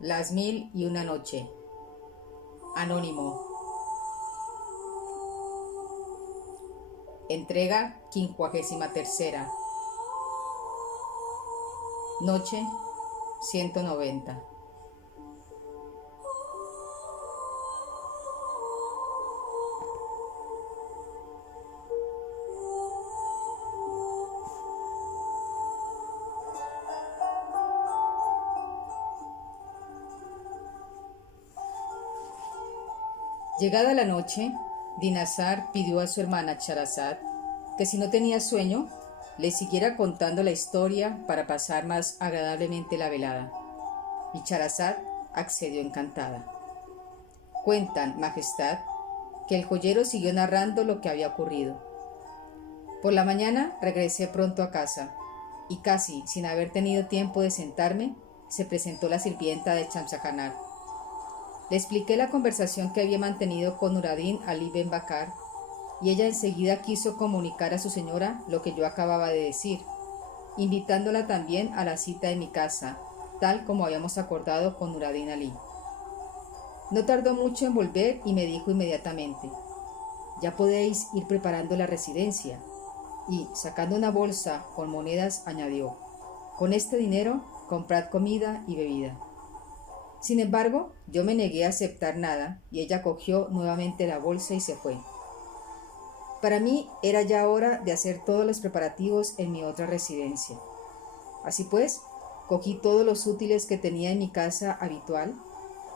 Las mil y una noche. Anónimo. Entrega 53. Noche 190. Llegada la noche, Dinazar pidió a su hermana Charazad que si no tenía sueño, le siguiera contando la historia para pasar más agradablemente la velada. Y Charazad accedió encantada. Cuentan, Majestad, que el joyero siguió narrando lo que había ocurrido. Por la mañana regresé pronto a casa, y casi sin haber tenido tiempo de sentarme, se presentó la sirvienta de Shamsahanar. Le expliqué la conversación que había mantenido con Nuradin Ali Ben Bakar, y ella enseguida quiso comunicar a su señora lo que yo acababa de decir, invitándola también a la cita de mi casa, tal como habíamos acordado con Nuradin Ali. No tardó mucho en volver y me dijo inmediatamente: «Ya podéis ir preparando la residencia», y, sacando una bolsa con monedas, añadió: «Con este dinero comprad comida y bebida». Sin embargo, yo me negué a aceptar nada y ella cogió nuevamente la bolsa y se fue. Para mí era ya hora de hacer todos los preparativos en mi otra residencia. Así pues, cogí todos los útiles que tenía en mi casa habitual,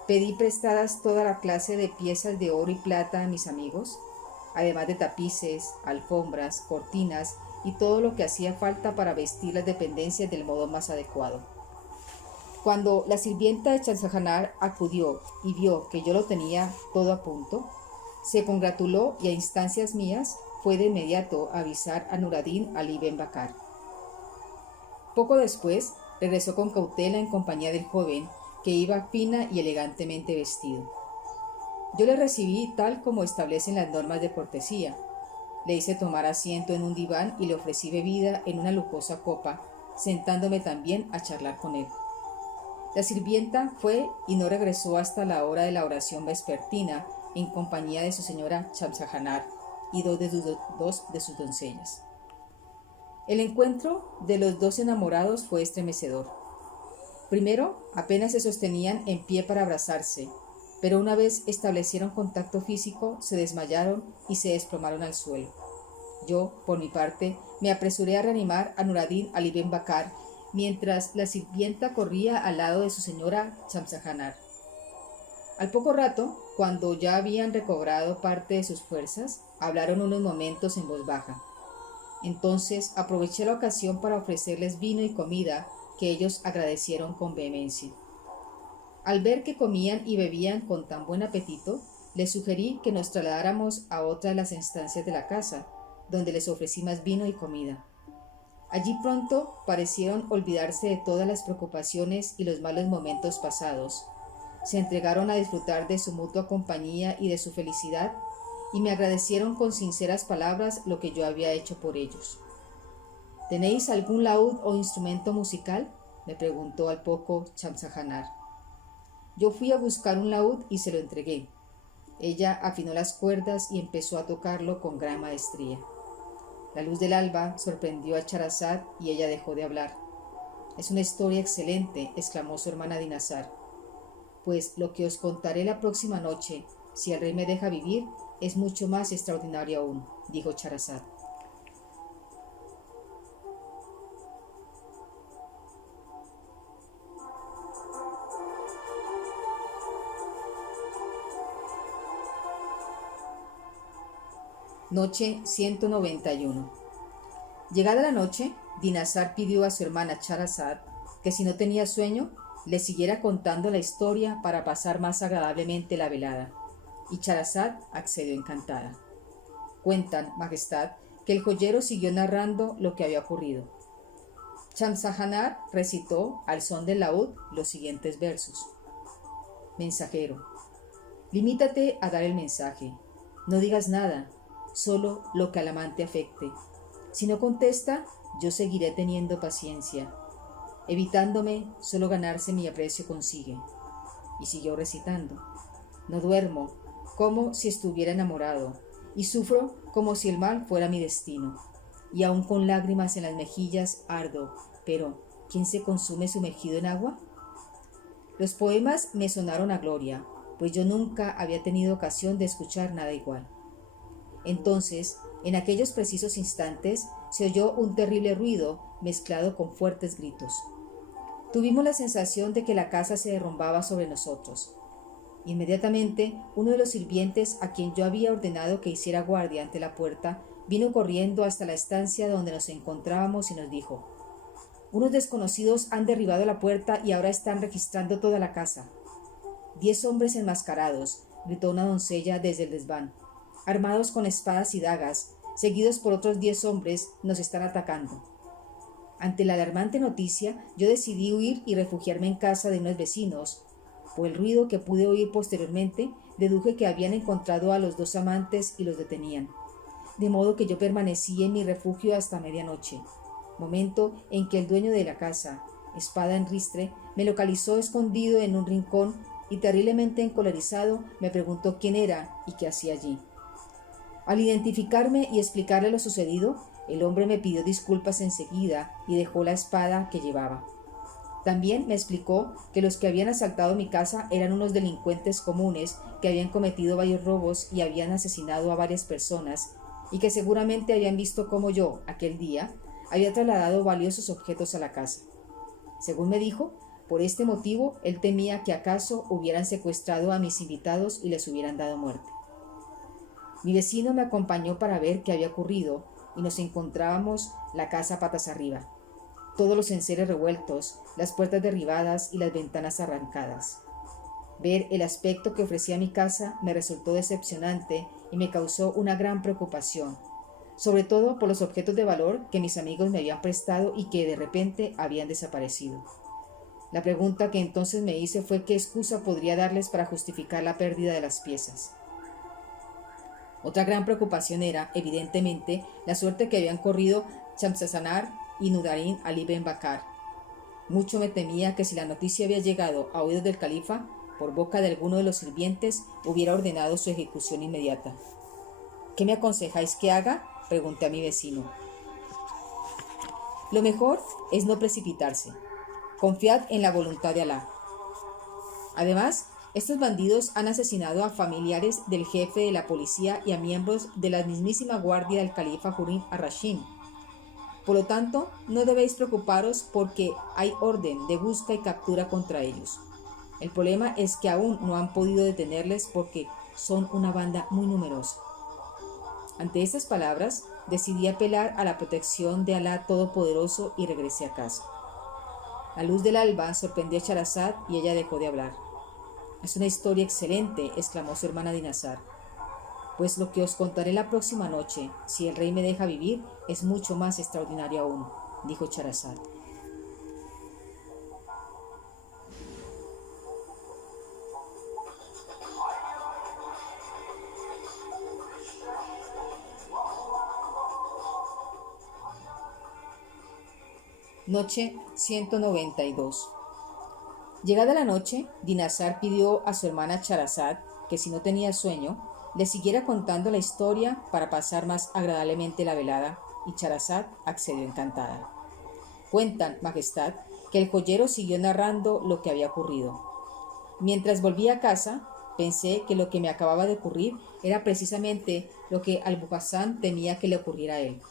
pedí prestadas toda la clase de piezas de oro y plata a mis amigos, además de tapices, alfombras, cortinas y todo lo que hacía falta para vestir las dependencias del modo más adecuado. Cuando la sirvienta de Shamsahanar acudió y vio que yo lo tenía todo a punto, se congratuló y a instancias mías fue de inmediato a avisar a Nuradin Ali Ben Bakar. Poco después regresó con cautela en compañía del joven, que iba fina y elegantemente vestido. Yo le recibí tal como establecen las normas de cortesía. Le hice tomar asiento en un diván y le ofrecí bebida en una lujosa copa, sentándome también a charlar con él. La sirvienta fue y no regresó hasta la hora de la oración vespertina en compañía de su señora Shamsahanar y dos de sus doncellas. El encuentro de los dos enamorados fue estremecedor. Primero, apenas se sostenían en pie para abrazarse, pero una vez establecieron contacto físico, se desmayaron y se desplomaron al suelo. Yo, por mi parte, me apresuré a reanimar a Nuradin Ali Ben Bakar, mientras la sirvienta corría al lado de su señora Shamsahanar. Al poco rato, cuando ya habían recobrado parte de sus fuerzas, hablaron unos momentos en voz baja. Entonces aproveché la ocasión para ofrecerles vino y comida, que ellos agradecieron con vehemencia. Al ver que comían y bebían con tan buen apetito, les sugerí que nos trasladáramos a otra de las estancias de la casa, donde les ofrecí más vino y comida. Allí pronto parecieron olvidarse de todas las preocupaciones y los malos momentos pasados. Se entregaron a disfrutar de su mutua compañía y de su felicidad, y me agradecieron con sinceras palabras lo que yo había hecho por ellos. «¿Tenéis algún laúd o instrumento musical?», me preguntó al poco Shamsahanar. Yo fui a buscar un laúd y se lo entregué. Ella afinó las cuerdas y empezó a tocarlo con gran maestría. La luz del alba sorprendió a Charazad y ella dejó de hablar. «Es una historia excelente», exclamó su hermana Dinazar. «Pues lo que os contaré la próxima noche, si el rey me deja vivir, es mucho más extraordinario aún», dijo Charazad. Noche 191. Llegada la noche, Dinazar pidió a su hermana Charazad que si no tenía sueño, le siguiera contando la historia para pasar más agradablemente la velada, y Charazad accedió encantada. Cuentan, Majestad, que el joyero siguió narrando lo que había ocurrido. Shamsahanar recitó al son del laúd los siguientes versos: «Mensajero, limítate a dar el mensaje, no digas nada, solo lo que al amante afecte. Si no contesta, yo seguiré teniendo paciencia. Evitándome, solo ganarse mi aprecio consigue. y siguió recitando. No duermo, como si estuviera enamorado, y sufro como si el mal fuera mi destino. Y aun con lágrimas en las mejillas ardo, pero ¿quién se consume sumergido en agua? Los poemas me sonaron a gloria, pues yo nunca había tenido ocasión de escuchar nada igual. Entonces, en aquellos precisos instantes, se oyó un terrible ruido mezclado con fuertes gritos. Tuvimos la sensación de que la casa se derrumbaba sobre nosotros. Inmediatamente, uno de los sirvientes a quien yo había ordenado que hiciera guardia ante la puerta vino corriendo hasta la estancia donde nos encontrábamos y nos dijo: «Unos desconocidos han derribado la puerta y ahora están registrando toda la casa». «10 hombres enmascarados», gritó una doncella desde el desván, «armados con espadas y dagas, seguidos por otros 10 hombres, nos están atacando». Ante la alarmante noticia, yo decidí huir y refugiarme en casa de unos vecinos. Por el ruido que pude oír posteriormente, deduje que habían encontrado a los 2 amantes y los detenían. De modo que yo permanecí en mi refugio hasta medianoche, momento en que el dueño de la casa, espada en ristre, me localizó escondido en un rincón y terriblemente encolerizado me preguntó quién era y qué hacía allí. Al identificarme y explicarle lo sucedido, el hombre me pidió disculpas enseguida y dejó la espada que llevaba. También me explicó que los que habían asaltado mi casa eran unos delincuentes comunes que habían cometido varios robos y habían asesinado a varias personas, y que seguramente habían visto cómo yo, aquel día, había trasladado valiosos objetos a la casa. Según me dijo, por este motivo él temía que acaso hubieran secuestrado a mis invitados y les hubieran dado muerte. Mi vecino me acompañó para ver qué había ocurrido y nos encontrábamos la casa patas arriba. Todos los enseres revueltos, las puertas derribadas y las ventanas arrancadas. Ver el aspecto que ofrecía mi casa me resultó decepcionante y me causó una gran preocupación, sobre todo por los objetos de valor que mis amigos me habían prestado y que de repente habían desaparecido. La pregunta que entonces me hice fue qué excusa podría darles para justificar la pérdida de las piezas. Otra gran preocupación era, evidentemente, la suerte que habían corrido Shamsasanar y Nudarin Ali Ben Bakar. Mucho me temía que si la noticia había llegado a oídos del califa, por boca de alguno de los sirvientes, hubiera ordenado su ejecución inmediata. «¿Qué me aconsejáis que haga?», pregunté a mi vecino. «Lo mejor es no precipitarse. Confiad en la voluntad de Alá. Además, estos bandidos han asesinado a familiares del jefe de la policía y a miembros de la mismísima guardia del califa Harún ar-Rashid. Por lo tanto, no debéis preocuparos porque hay orden de busca y captura contra ellos. El problema es que aún no han podido detenerles porque son una banda muy numerosa». Ante estas palabras, decidí apelar a la protección de Alá Todopoderoso y regresé a casa. La luz del alba sorprendió a Shahrazad y ella dejó de hablar. «Es una historia excelente», exclamó su hermana Dinazar. «Pues lo que os contaré la próxima noche, si el rey me deja vivir, es mucho más extraordinario aún», dijo Shahrazad. Noche 192. Llegada la noche, Dinazar pidió a su hermana Shahrazad que, si no tenía sueño, le siguiera contando la historia para pasar más agradablemente la velada, y Shahrazad accedió encantada. «Cuentan, Majestad, que el joyero siguió narrando lo que había ocurrido. Mientras volvía a casa, pensé que lo que me acababa de ocurrir era precisamente lo que Albuqasán temía que le ocurriera a él.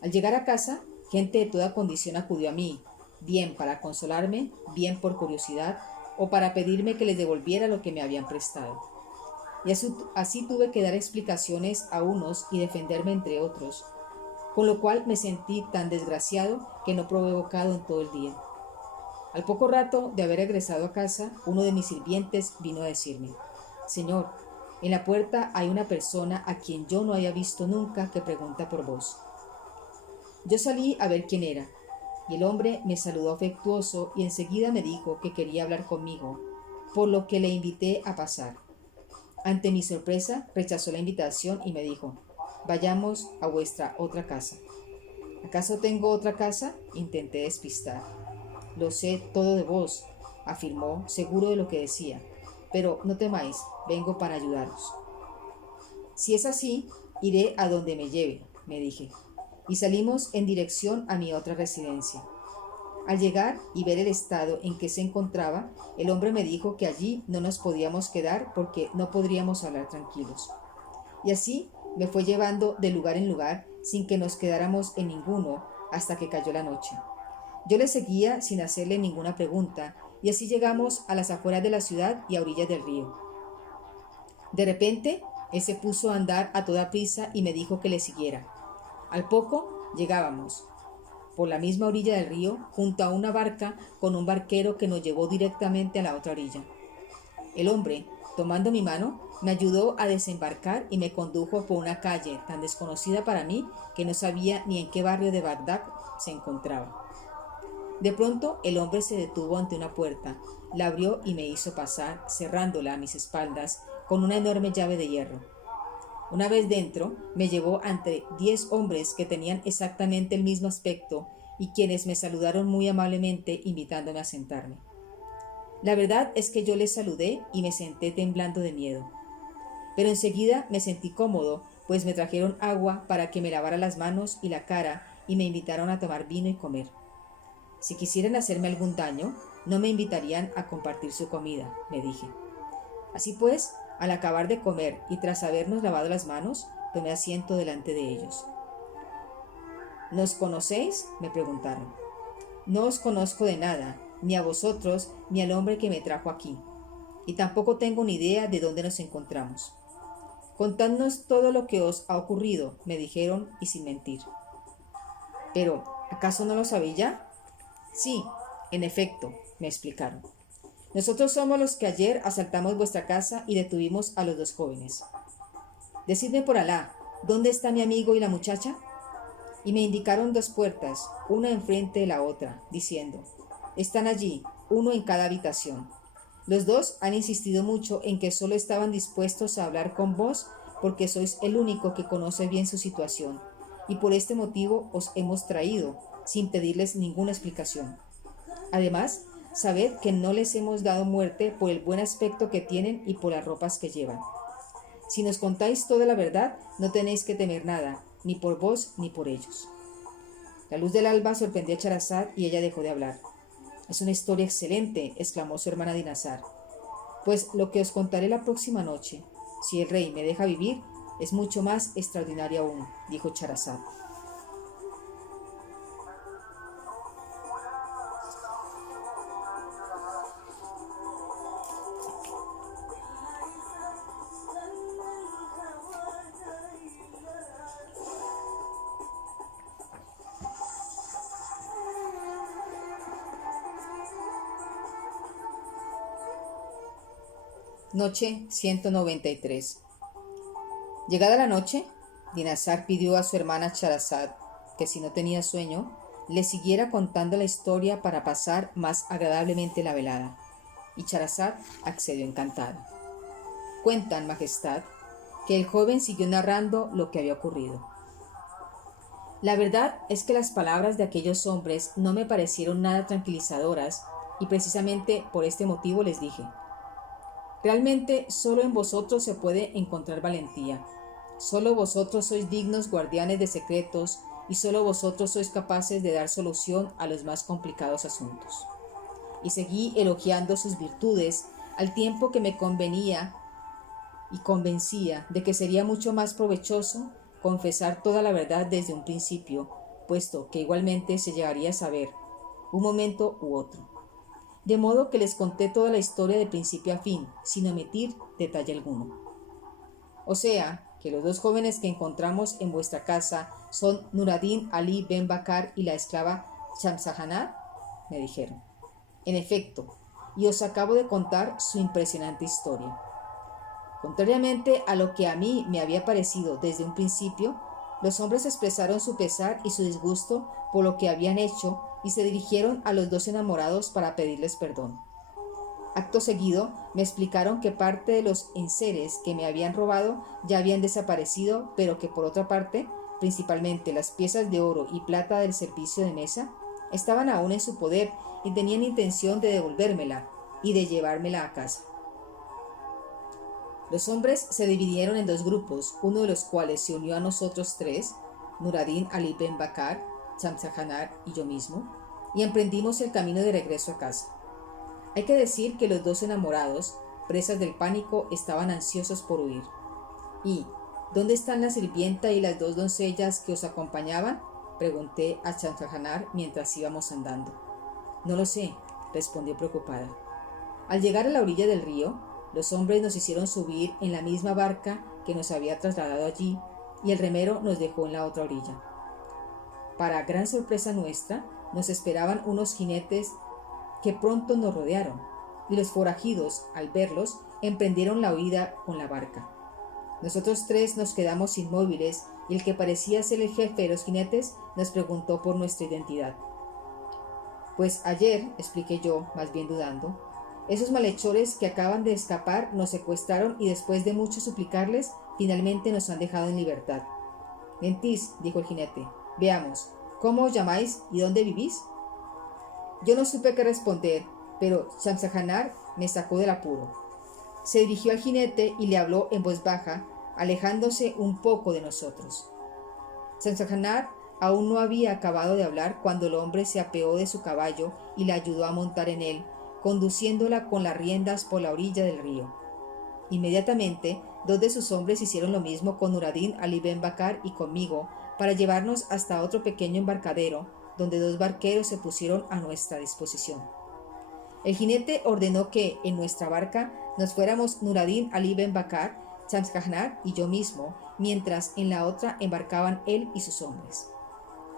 Al llegar a casa, gente de toda condición acudió a mí, bien para consolarme, bien por curiosidad, o para pedirme que les devolviera lo que me habían prestado. Y así tuve que dar explicaciones a unos y defenderme entre otros, con lo cual me sentí tan desgraciado que no probé bocado en todo el día. Al poco rato de haber regresado a casa, uno de mis sirvientes vino a decirme: «Señor, en la puerta hay una persona a quien yo no había visto nunca que pregunta por vos». Yo salí a ver quién era, y el hombre me saludó afectuoso y enseguida me dijo que quería hablar conmigo, por lo que le invité a pasar. Ante mi sorpresa, rechazó la invitación y me dijo: «Vayamos a vuestra otra casa». «¿Acaso tengo otra casa?», intenté despistar. «Lo sé todo de vos, afirmó, seguro de lo que decía, pero no temáis, vengo para ayudaros. Si es así, iré a donde me lleve, me dije, y salimos en dirección a mi otra residencia. Al llegar y ver el estado en que se encontraba, el hombre me dijo que allí no nos podíamos quedar porque no podríamos hablar tranquilos. Y así me fue llevando de lugar en lugar sin que nos quedáramos en ninguno hasta que cayó la noche. Yo le seguía sin hacerle ninguna pregunta y así llegamos a las afueras de la ciudad y a orillas del río. De repente, él se puso a andar a toda prisa y me dijo que le siguiera. Al poco llegábamos, por la misma orilla del río, junto a una barca con un barquero que nos llevó directamente a la otra orilla. El hombre, tomando mi mano, me ayudó a desembarcar y me condujo por una calle tan desconocida para mí que no sabía ni en qué barrio de Bagdad se encontraba. De pronto el hombre se detuvo ante una puerta, la abrió y me hizo pasar, cerrándola a mis espaldas con una enorme llave de hierro. Una vez dentro, me llevó ante 10 hombres que tenían exactamente el mismo aspecto y quienes me saludaron muy amablemente invitándome a sentarme. La verdad es que yo les saludé y me senté temblando de miedo. Pero enseguida me sentí cómodo, pues me trajeron agua para que me lavara las manos y la cara y me invitaron a tomar vino y comer. Si quisieran hacerme algún daño, no me invitarían a compartir su comida, me dije. Así pues, al acabar de comer y tras habernos lavado las manos, tomé asiento delante de ellos. ¿Nos conocéis?, me preguntaron. No os conozco de nada, ni a vosotros ni al hombre que me trajo aquí, y tampoco tengo ni idea de dónde nos encontramos. Contadnos todo lo que os ha ocurrido, me dijeron, y sin mentir. Pero, ¿acaso no lo sabéis ya? Sí, en efecto, me explicaron. Nosotros somos los que ayer asaltamos vuestra casa y detuvimos a los 2 jóvenes. Decidme por Alá, ¿dónde está mi amigo y la muchacha? Y me indicaron 2 puertas, una enfrente de la otra, diciendo, están allí, uno en cada habitación. Los 2 han insistido mucho en que solo estaban dispuestos a hablar con vos porque sois el único que conoce bien su situación, y por este motivo os hemos traído, sin pedirles ninguna explicación. Además, sabed que no les hemos dado muerte por el buen aspecto que tienen y por las ropas que llevan. Si nos contáis toda la verdad, no tenéis que temer nada, ni por vos ni por ellos. La luz del alba sorprendió a Charazad y ella dejó de hablar. Es una historia excelente, exclamó su hermana Dinazar. Pues lo que os contaré la próxima noche, si el rey me deja vivir, es mucho más extraordinario aún, dijo Charazad. Noche 193. Llegada la noche, Dinazar pidió a su hermana Charazad que si no tenía sueño, le siguiera contando la historia para pasar más agradablemente la velada, y Charazad accedió encantada. Cuentan, Majestad, que el joven siguió narrando lo que había ocurrido. La verdad es que las palabras de aquellos hombres no me parecieron nada tranquilizadoras y precisamente por este motivo les dije: realmente solo en vosotros se puede encontrar valentía. Solo vosotros sois dignos guardianes de secretos y solo vosotros sois capaces de dar solución a los más complicados asuntos. Y seguí elogiando sus virtudes al tiempo que me convenía y convencía de que sería mucho más provechoso confesar toda la verdad desde un principio, puesto que igualmente se llegaría a saber, un momento u otro. De modo que les conté toda la historia de principio a fin, sin omitir detalle alguno. O sea, que los 2 jóvenes que encontramos en vuestra casa son Nuradín Ali Ben Bakar y la esclava Shamsahanah, me dijeron. En efecto, y os acabo de contar su impresionante historia. Contrariamente a lo que a mí me había parecido desde un principio, los hombres expresaron su pesar y su disgusto por lo que habían hecho y se dirigieron a los 2 enamorados para pedirles perdón. Acto seguido, me explicaron que parte de los enseres que me habían robado ya habían desaparecido, pero que por otra parte, principalmente las piezas de oro y plata del servicio de mesa, estaban aún en su poder y tenían intención de devolvérmela y de llevármela a casa. Los hombres se dividieron en dos grupos, uno de los cuales se unió a nosotros tres, Nuradin Ali Ben Bakar, Shamsahanar y yo mismo, y emprendimos el camino de regreso a casa. Hay que decir que los dos enamorados, presas del pánico, estaban ansiosos por huir. ¿Y dónde están la sirvienta y las dos doncellas que os acompañaban?, pregunté a Shamsahanar mientras íbamos andando. No lo sé, respondió preocupada. Al llegar a la orilla del río, los hombres nos hicieron subir en la misma barca que nos había trasladado allí, y el remero nos dejó en la otra orilla. Para gran sorpresa nuestra, nos esperaban unos jinetes que pronto nos rodearon, y los forajidos, al verlos, emprendieron la huida con la barca. Nosotros tres nos quedamos inmóviles, y el que parecía ser el jefe de los jinetes nos preguntó por nuestra identidad. Pues ayer, expliqué yo, más bien dudando, esos malhechores que acaban de escapar nos secuestraron y después de mucho suplicarles, finalmente nos han dejado en libertad. Mentís, dijo el jinete. Veamos, ¿cómo os llamáis y dónde vivís? Yo no supe qué responder, pero Shamsahanar me sacó del apuro. Se dirigió al jinete y le habló en voz baja, alejándose un poco de nosotros. Shamsahanar aún no había acabado de hablar cuando el hombre se apeó de su caballo y le ayudó a montar en él, conduciéndola con las riendas por la orilla del río. Inmediatamente, dos de sus hombres hicieron lo mismo con Nuradin Ali Ben Bakar y conmigo, para llevarnos hasta otro pequeño embarcadero, donde dos barqueros se pusieron a nuestra disposición. El jinete ordenó que, en nuestra barca, nos fuéramos Nuradin Ali Ben Bakar, Shamsahanar y yo mismo, mientras en la otra embarcaban él y sus hombres.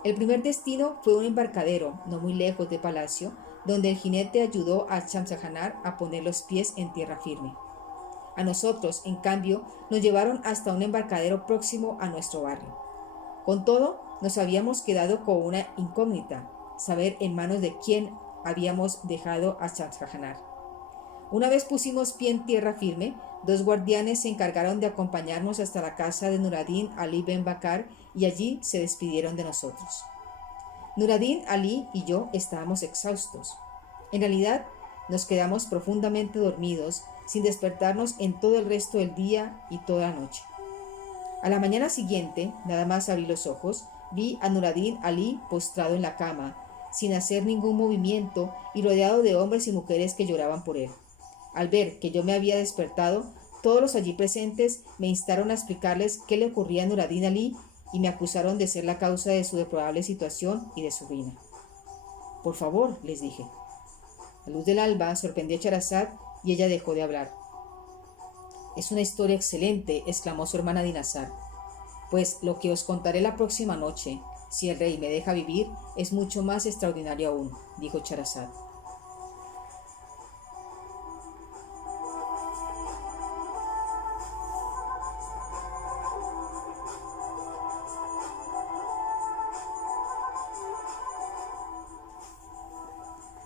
El primer destino fue un embarcadero, no muy lejos de Palacio, donde el jinete ayudó a Shamsahanar a poner los pies en tierra firme. A nosotros, en cambio, nos llevaron hasta un embarcadero próximo a nuestro barrio. Con todo, nos habíamos quedado con una incógnita, saber en manos de quién habíamos dejado a Shamsahanar. Una vez pusimos pie en tierra firme, dos guardianes se encargaron de acompañarnos hasta la casa de Nuradin Ali Ben Bakar y allí se despidieron de nosotros. Nuradin Ali y yo estábamos exhaustos. En realidad, nos quedamos profundamente dormidos, sin despertarnos en todo el resto del día y toda la noche. A la mañana siguiente, nada más abrí los ojos, vi a Nuradin Ali postrado en la cama, sin hacer ningún movimiento y rodeado de hombres y mujeres que lloraban por él. Al ver que yo me había despertado, todos los allí presentes me instaron a explicarles qué le ocurría a Nuradin Ali y me acusaron de ser la causa de su deplorable situación y de su ruina. Por favor, les dije. La luz del alba sorprendió a Scheherazade y ella dejó de hablar. Es una historia excelente, exclamó su hermana Dinazar. Pues lo que os contaré la próxima noche, si el rey me deja vivir, es mucho más extraordinario aún, dijo Scheherazade.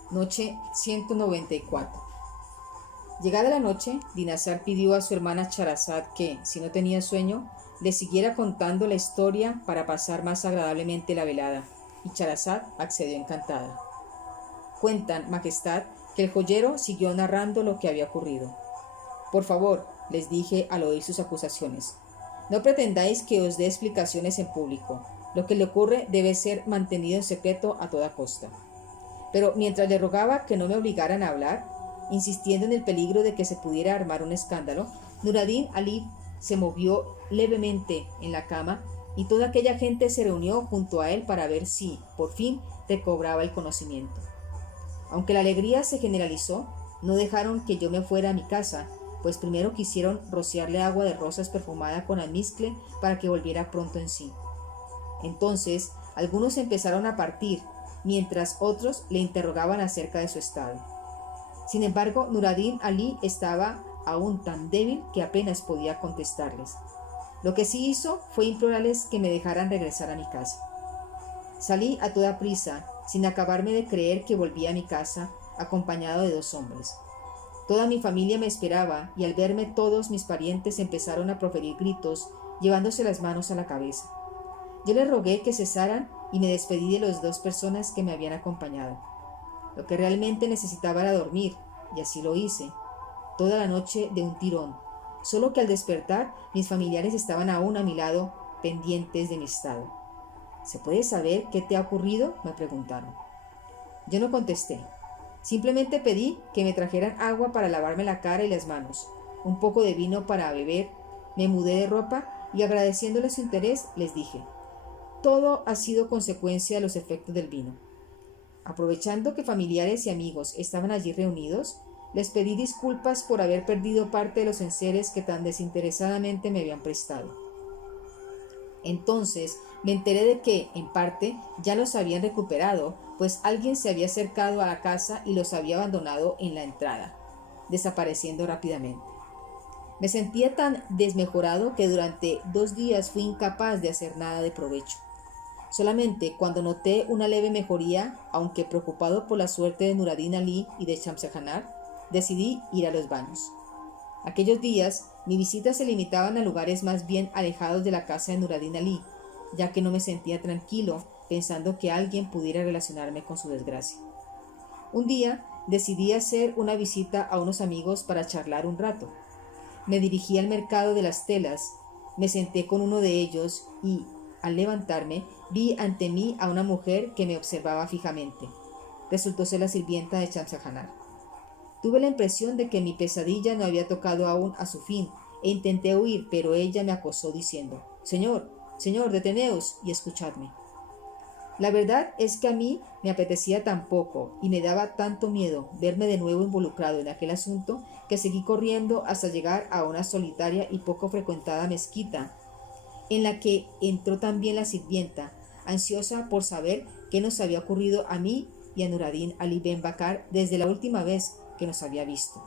Noche 194. Llegada la noche, Dinazar pidió a su hermana Scheherazade que, si no tenía sueño, le siguiera contando la historia para pasar más agradablemente la velada, y Scheherazade accedió encantada. Cuentan, Majestad, que el joyero siguió narrando lo que había ocurrido. Por favor, les dije al oír sus acusaciones, no pretendáis que os dé explicaciones en público. Lo que le ocurre debe ser mantenido en secreto a toda costa. Pero mientras le rogaba que no me obligaran a hablar, insistiendo en el peligro de que se pudiera armar un escándalo, Nuradin Ali se movió levemente en la cama y toda aquella gente se reunió junto a él para ver si, por fin, recobraba el conocimiento. Aunque la alegría se generalizó, no dejaron que yo me fuera a mi casa, pues primero quisieron rociarle agua de rosas perfumada con almizcle para que volviera pronto en sí. Entonces, algunos empezaron a partir, mientras otros le interrogaban acerca de su estado. Sin embargo, Nuradin Ali estaba aún tan débil que apenas podía contestarles. Lo que sí hizo fue implorarles que me dejaran regresar a mi casa. Salí a toda prisa, sin acabarme de creer que volvía a mi casa, acompañado de dos hombres. Toda mi familia me esperaba, y al verme todos mis parientes empezaron a proferir gritos, llevándose las manos a la cabeza. Yo les rogué que cesaran y me despedí de las 2 personas que me habían acompañado. Lo que realmente necesitaba era dormir, y así lo hice, toda la noche de un tirón, solo que al despertar mis familiares estaban aún a mi lado, pendientes de mi estado. ¿Se puede saber qué te ha ocurrido?, me preguntaron. Yo no contesté. Simplemente pedí que me trajeran agua para lavarme la cara y las manos, un poco de vino para beber, me mudé de ropa y agradeciéndoles su interés les dije: todo ha sido consecuencia de los efectos del vino. Aprovechando que familiares y amigos estaban allí reunidos, les pedí disculpas por haber perdido parte de los enseres que tan desinteresadamente me habían prestado. Entonces me enteré de que, en parte, ya los habían recuperado, pues alguien se había acercado a la casa y los había abandonado en la entrada, desapareciendo rápidamente. Me sentía tan desmejorado que durante 2 días fui incapaz de hacer nada de provecho. Solamente cuando noté una leve mejoría, aunque preocupado por la suerte de Nur ad-Din Ali y de Shamshahanar, decidí ir a los baños. Aquellos días, mis visitas se limitaban a lugares más bien alejados de la casa de Nur ad-Din Ali, ya que no me sentía tranquilo pensando que alguien pudiera relacionarme con su desgracia. Un día decidí hacer una visita a unos amigos para charlar un rato. Me dirigí al mercado de las telas, me senté con uno de ellos y, al levantarme, vi ante mí a una mujer que me observaba fijamente. Resultó ser la sirvienta de Shamshahanar. Tuve la impresión de que mi pesadilla no había tocado aún a su fin e intenté huir, pero ella me acosó diciendo: «Señor, señor, deteneos y escuchadme». La verdad es que a mí me apetecía tan poco y me daba tanto miedo verme de nuevo involucrado en aquel asunto que seguí corriendo hasta llegar a una solitaria y poco frecuentada mezquita, en la que entró también la sirvienta, ansiosa por saber qué nos había ocurrido a mí y a Nur ad-Din Ali Ben Bakar desde la última vez que nos había visto.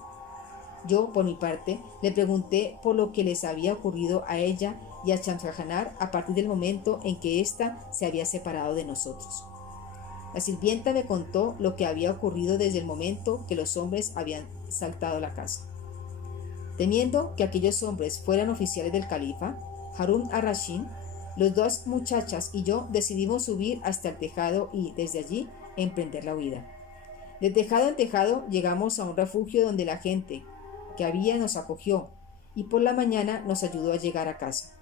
Yo, por mi parte, le pregunté por lo que les había ocurrido a ella y a Shamshahanar a partir del momento en que ésta se había separado de nosotros. La sirvienta me contó lo que había ocurrido desde el momento que los hombres habían saltado la casa. Temiendo que aquellos hombres fueran oficiales del califa, Harun ar-Rashid, los 2 muchachas y yo decidimos subir hasta el tejado y, desde allí, emprender la huida. De tejado en tejado llegamos a un refugio donde la gente que había nos acogió y por la mañana nos ayudó a llegar a casa.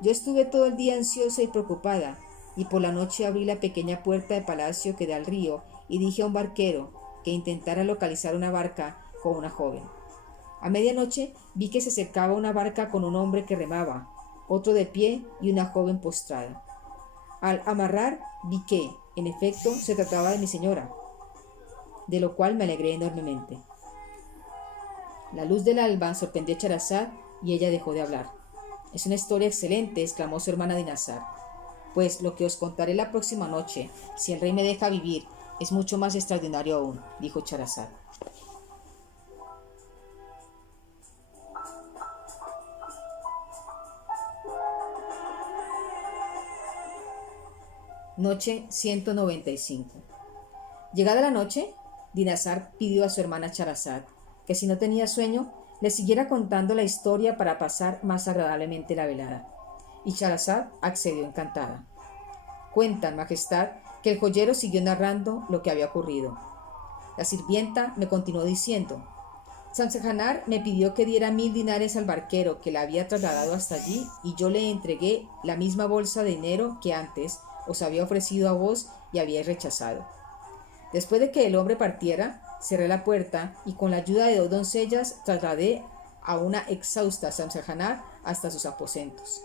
Yo estuve todo el día ansiosa y preocupada, y por la noche abrí la pequeña puerta de palacio que da al río y dije a un barquero que intentara localizar una barca con una joven. A medianoche vi que se acercaba una barca con un hombre que remaba, otro de pie y una joven postrada. Al amarrar vi que, en efecto, se trataba de mi señora, de lo cual me alegré enormemente. La luz del alba sorprendió a Scheherazade y ella dejó de hablar. «Es una historia excelente», exclamó su hermana Dinarzade. «Pues lo que os contaré la próxima noche, si el rey me deja vivir, es mucho más extraordinario aún», dijo Scheherazade. Noche 195. Llegada la noche, Dinarzade pidió a su hermana Scheherazade que, si no tenía sueño, le siguiera contando la historia para pasar más agradablemente la velada, y Scheherazade accedió encantada. «Cuentan, Majestad, que el joyero siguió narrando lo que había ocurrido. La sirvienta me continuó diciendo: Shamshahanar me pidió que diera 1000 dinares al barquero que la había trasladado hasta allí, y yo le entregué la misma bolsa de dinero que antes os había ofrecido a vos y habíais rechazado. Después de que el hombre partiera, cerré la puerta y con la ayuda de 2 doncellas trasladé a una exhausta Shamshahanar hasta sus aposentos.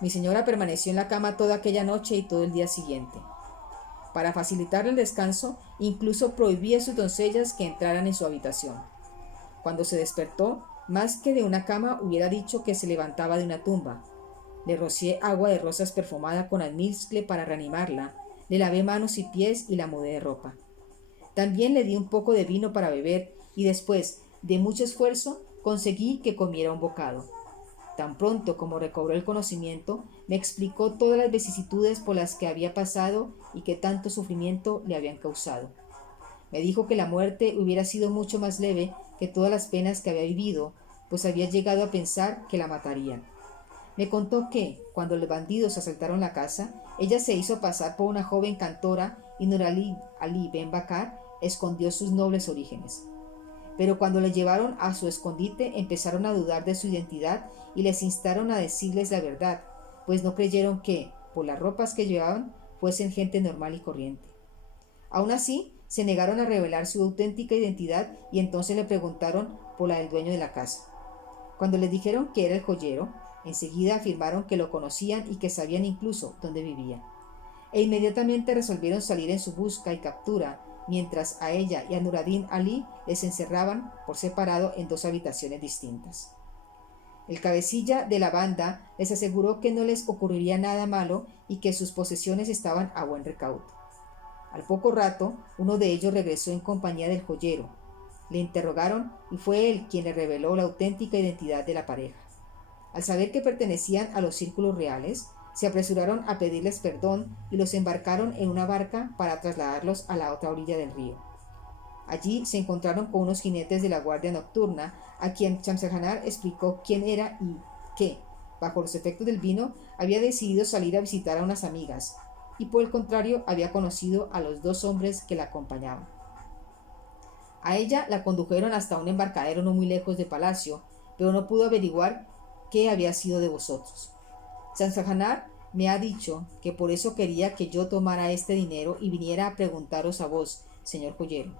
Mi señora permaneció en la cama toda aquella noche y todo el día siguiente. Para facilitarle el descanso, incluso prohibí a sus doncellas que entraran en su habitación. Cuando se despertó, más que de una cama hubiera dicho que se levantaba de una tumba. Le rocié agua de rosas perfumada con almizcle para reanimarla, le lavé manos y pies y la mudé de ropa. También le di un poco de vino para beber y después, de mucho esfuerzo, conseguí que comiera un bocado. Tan pronto como recobró el conocimiento, me explicó todas las vicisitudes por las que había pasado y que tanto sufrimiento le habían causado. Me dijo que la muerte hubiera sido mucho más leve que todas las penas que había vivido, pues había llegado a pensar que la matarían. Me contó que, cuando los bandidos asaltaron la casa, ella se hizo pasar por una joven cantora y Nur Ali Ben Bakar escondió sus nobles orígenes. Pero cuando le llevaron a su escondite empezaron a dudar de su identidad y les instaron a decirles la verdad, pues no creyeron que, por las ropas que llevaban, fuesen gente normal y corriente. Aún así, se negaron a revelar su auténtica identidad y entonces le preguntaron por la del dueño de la casa. Cuando les dijeron que era el joyero, enseguida afirmaron que lo conocían y que sabían incluso dónde vivía. E inmediatamente resolvieron salir en su busca y captura, mientras a ella y a Nur Ali les encerraban por separado en 2 habitaciones distintas. El cabecilla de la banda les aseguró que no les ocurriría nada malo y que sus posesiones estaban a buen recaudo. Al poco rato, uno de ellos regresó en compañía del joyero. Le interrogaron y fue él quien le reveló la auténtica identidad de la pareja. Al saber que pertenecían a los círculos reales, se apresuraron a pedirles perdón y los embarcaron en una barca para trasladarlos a la otra orilla del río. Allí se encontraron con unos jinetes de la guardia nocturna, a quien Shamshahanar explicó quién era y que, bajo los efectos del vino, había decidido salir a visitar a unas amigas, y por el contrario había conocido a los 2 hombres que la acompañaban. A ella la condujeron hasta un embarcadero no muy lejos de palacio, pero no pudo averiguar qué había sido de vosotros. Shamshahanar me ha dicho que por eso quería que yo tomara este dinero y viniera a preguntaros a vos, señor joyero,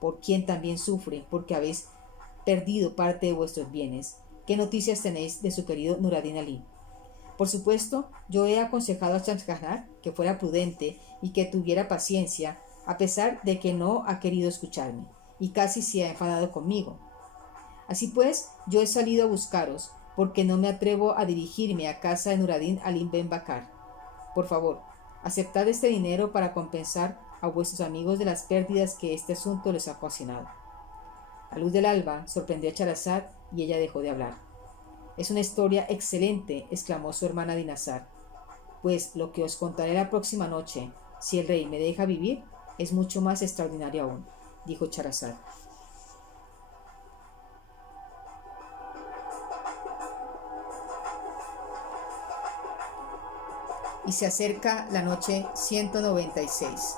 por quien también sufre porque habéis perdido parte de vuestros bienes. ¿Qué noticias tenéis de su querido Nur Ali? Por supuesto, yo he aconsejado a Shamshahanar que fuera prudente y que tuviera paciencia, a pesar de que no ha querido escucharme, y casi se ha enfadado conmigo. Así pues, yo he salido a buscaros, porque no me atrevo a dirigirme a casa de Nur Ali Ben Bakar. Por favor, aceptad este dinero para compensar a vuestros amigos de las pérdidas que este asunto les ha ocasionado. La luz del alba sorprendió a Charazad y ella dejó de hablar. Es una historia excelente, exclamó su hermana Dinazar, pues lo que os contaré la próxima noche, si el rey me deja vivir, es mucho más extraordinario aún, dijo Charazad. Y se acerca la noche 196.